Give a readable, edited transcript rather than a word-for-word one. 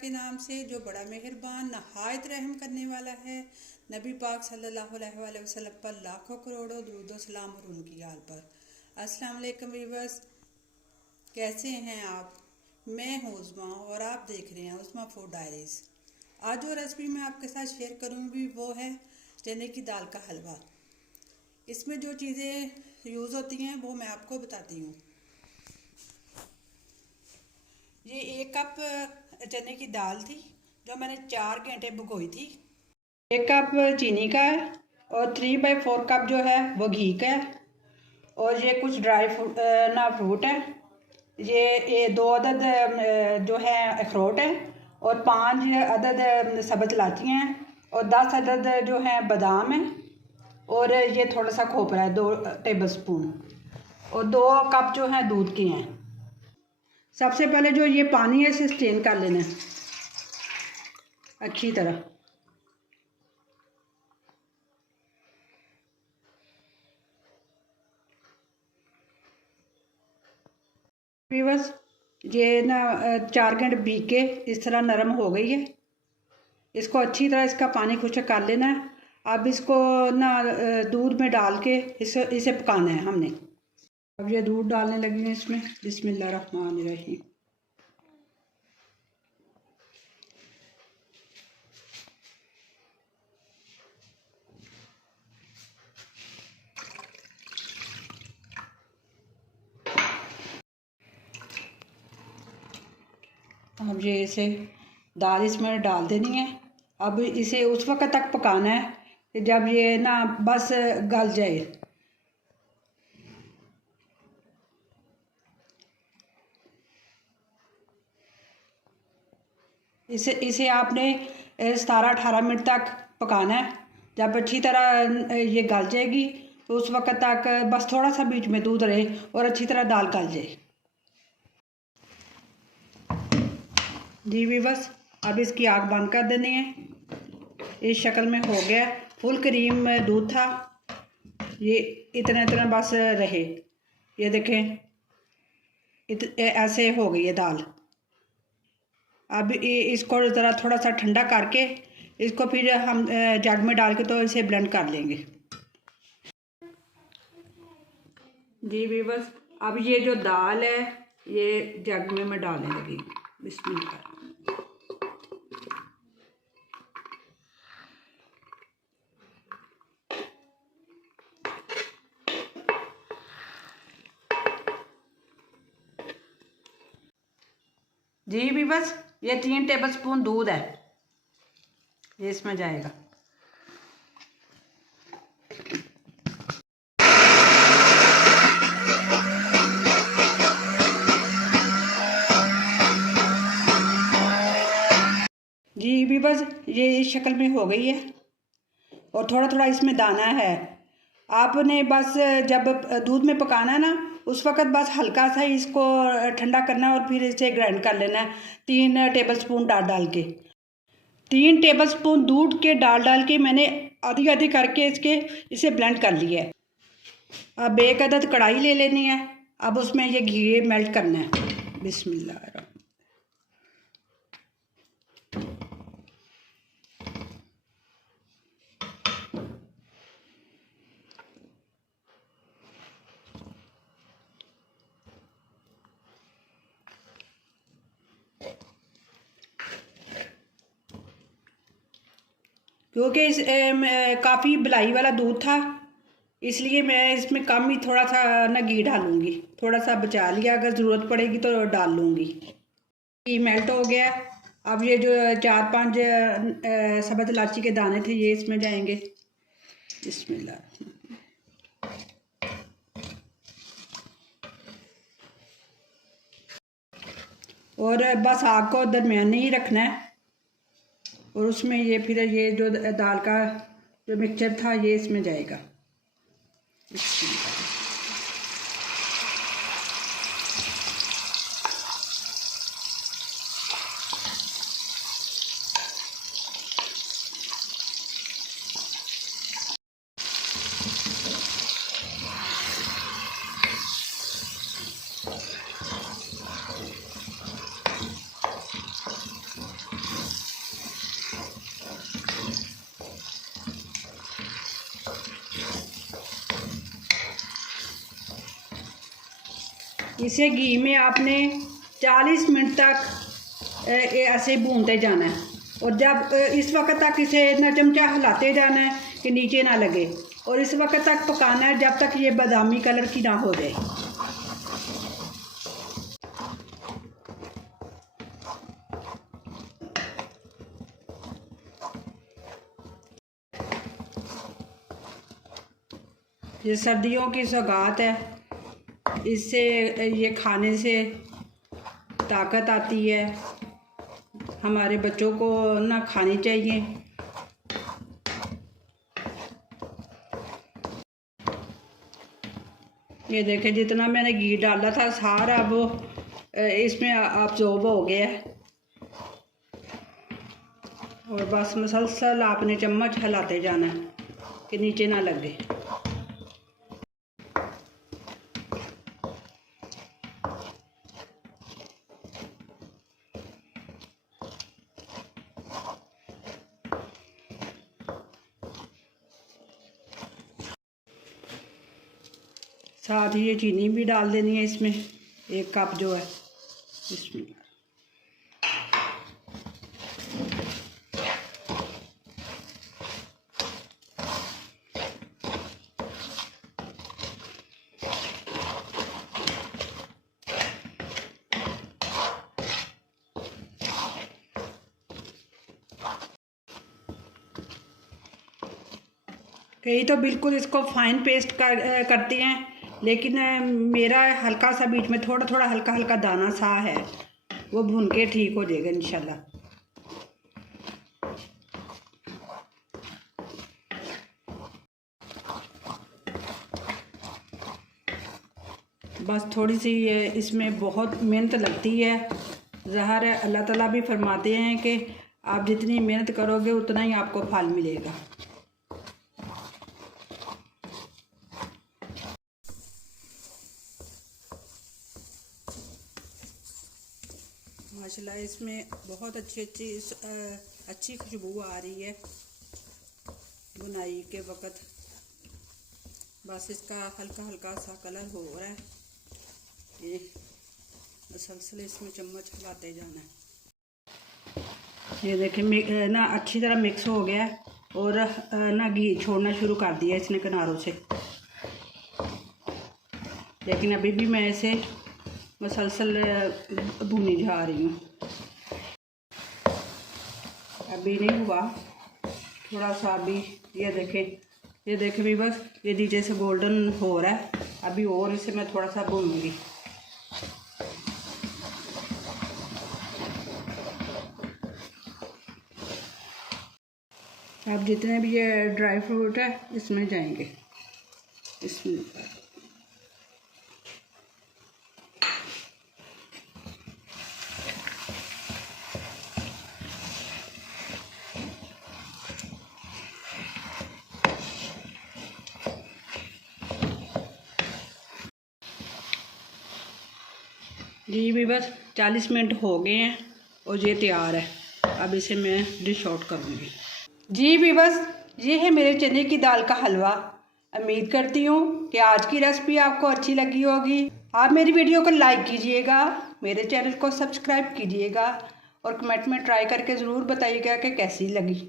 के नाम से जो बड़ा मेहरबान नहायत रहम करने वाला है। नबी पाक सल्लल्लाहु अलैहि वसल्लम पर लाखों करोड़ों दुरूद व सलाम और उनकी आल पर। अस्सलाम वालेकुम व्यूअर्स, कैसे हैं आप? मैं हूँ उज़्मा और आप देख रहे हैं उज़्मा फूड डायरीज़। आज जो रेसिपी मैं आपके साथ शेयर करूँगी वो है चने की दाल का हलवा। इसमें जो चीज़ें यूज़ होती हैं वो मैं आपको बताती हूँ। ये 1 कप चने की दाल थी जो मैंने 4 घंटे भिगोई थी। 1 कप चीनी का है और 3/4 कप जो है वो घी का है। और ये कुछ ड्राई फ्रूट है। ये 2 अदद जो है अखरोट है और 5 अदद सब्ज़ इलायची हैं और 10 अदद जो है बादाम है। और ये थोड़ा सा खोपरा है 2 टेबलस्पून और 2 कप जो है दूध के हैं। सबसे पहले जो ये पानी है इसे स्ट्रेन कर लेना है अच्छी तरह। बस ये ना 4 घंटे भीग के इस तरह नरम हो गई है। इसको अच्छी तरह इसका पानी खुश्क कर लेना है। अब इसको ना दूध में डाल के इसे पकाना है हमने। अब ये दूध डालने लगी है इसमें। बिस्मिल्लाहिर्रहमानिर्रहीम। अब ये इसे दाल इसमें डाल देनी है। अब इसे उस वक्त तक पकाना है कि जब ये ना बस गल जाए। इसे आपने 17-18 मिनट तक पकाना है। जब अच्छी तरह ये गल जाएगी तो उस वक्त तक बस थोड़ा सा बीच में दूध रहे और अच्छी तरह दाल गल जाए। जी भी बस अब इसकी आग बंद कर देनी है। इस शक्ल में हो गया। फुल क्रीम दूध था। ये इतना इतना बस रहे। ये देखें ऐसे हो गई है दाल। अब इसको ज़रा थोड़ा सा ठंडा करके इसको फिर हम जग में डाल के तो इसे ब्लेंड कर लेंगे। जी भी बस अब ये जो दाल है ये जग में मैं डालने लगी। बिस्मिल्लाह। जी भी बस ये 3 टेबलस्पून दूध है ये इसमें जाएगा। जी भी बस ये इस शक्ल में हो गई है और थोड़ा थोड़ा इसमें दाना है। आपने बस जब दूध में पकाना है ना उस वक़्त बस हल्का सा इसको ठंडा करना है और फिर इसे ग्राइंड कर लेना है 3 टेबलस्पून डाल के। 3 टेबलस्पून दूध के डाल के मैंने आधी आधी करके इसे ब्लेंड कर लिया है। अब 1 अदद कढ़ाई ले लेनी है। अब उसमें ये घी मेल्ट करना है। बिस्मिल्लाह। क्योंकि इस काफ़ी मलाई वाला दूध था इसलिए मैं इसमें कम ही थोड़ा सा ना घी डालूँगी। थोड़ा सा बचा लिया, अगर ज़रूरत पड़ेगी तो डाल लूँगी। घी मेल्ट हो गया। अब ये जो 4-5 सब्ज़ इलायची के दाने थे ये इसमें जाएंगे। बिस्मिल्लाह। और बस आग को दरमियानी ही रखना है। और उसमें ये फिर ये जो दाल का जो मिक्सचर था ये इसमें जाएगा। इसे घी में आपने 40 मिनट तक ऐसे भूनते जाना है, और जब इस वक्त तक इसे ना चमचा हिलाते जाना है कि नीचे ना लगे, और इस वक्त तक पकाना है जब तक ये बादामी कलर की ना हो जाए। ये सर्दियों की सौगात है, इससे ये खाने से ताकत आती है, हमारे बच्चों को ना खानी चाहिए। ये देखें, जितना मैंने घी डाला था सारा वो इसमें अब्जॉर्ब हो गया है, और बस मुसलसल आपने चम्मच हिलाते जाना है कि नीचे ना लगे। साथ ही ये चीनी भी डाल देनी है इसमें, 1 कप जो है इसमें। कई तो बिल्कुल इसको फाइन पेस्ट करते हैं, लेकिन मेरा हल्का सा बीच में थोड़ा थोड़ा हल्का हल्का दाना सा है, वो भून के ठीक हो जाएगा इंशाल्लाह। बस थोड़ी सी इसमें बहुत मेहनत लगती है, ज़ाहिर है अल्लाह ताला भी फरमाते हैं कि आप जितनी मेहनत करोगे उतना ही आपको फल मिलेगा। माशाल्लाह इसमें बहुत अच्छी खुशबू आ रही है बुनाई के वक़्त। बस इसका हल्का हल्का सा कलर हो रहा है, ये मुसलसल इसमें चम्मच हिलाते जाना है। ये देखें ना अच्छी तरह मिक्स हो गया है, और ना घी छोड़ना शुरू कर दिया इसने किनारों से, लेकिन अभी भी मैं इसे मुसलसल भूनी जा रही हूँ। अभी नहीं हुआ, थोड़ा सा अभी ये देखें भी बस ये नीचे से गोल्डन हो रहा है, अभी और इसे मैं थोड़ा सा भूनूंगी। अब जितने भी ये ड्राई फ्रूट है इसमें जाएंगे, इसमें जी भी बस 40 मिनट हो गए हैं और ये तैयार है। अब इसे मैं डिश आउट करूँगी। जी भी बस ये है मेरे चने की दाल का हलवा। उम्मीद करती हूँ कि आज की रेसिपी आपको अच्छी लगी होगी। आप मेरी वीडियो को लाइक कीजिएगा, मेरे चैनल को सब्सक्राइब कीजिएगा, और कमेंट में ट्राई करके ज़रूर बताइएगा कि कैसी लगी।